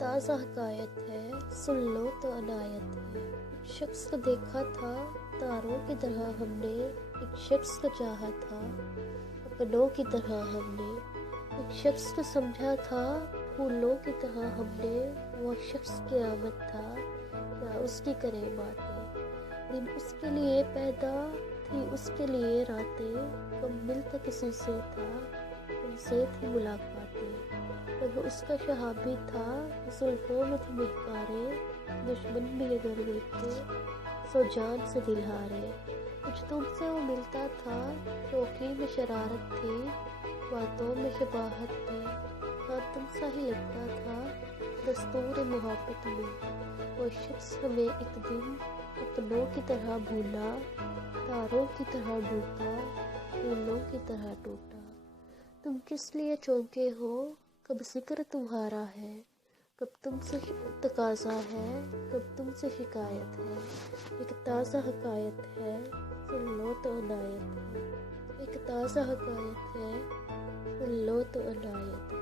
تازہ حکایت ہے، سن لو تو عنایت ہے۔ ایک شخص کو دیکھا تھا تاروں کی طرح ہم نے، ایک شخص کو چاہا تھا اپنوں کی طرح ہم نے، ایک شخص کو سمجھا تھا پھولوں کی طرح ہم نے۔ وہ شخص قیامت تھا، کیا اس کی کریں باتیں، دن اس کے لیے پیدا تھی اس کے لیے راتیں، کب ملتا کسی سے تھا ان سے تھی ملاقاتیں۔ جب اس کا شہابی تھا زلفوں میں تھی مہکاریں، دشمن بھی اگر دیکھے سو جان سے دل ہارے۔ کچھ تم سے وہ ملتا تھا، شوخی میں شرارت تھی، باتوں میں شباہت تھی، ہاں تم سا ہی لگتا تھا دستور محبت میں۔ وہ شخص ہمیں ایک دن اپنوں کی طرح بھولا، تاروں کی طرح ڈوبا، پھولوں کی طرح ٹوٹا۔ تم کس لیے چونکے ہو، کب ذکر تمہارا ہے، کب تم سے تقاضا ہے، کب تم سے شکایت ہے۔ ایک تازہ حکایت ہے، سن لو تو عنایت ہے۔ ایک تازہ حکایت ہے، سن لو تو عنایت ہے۔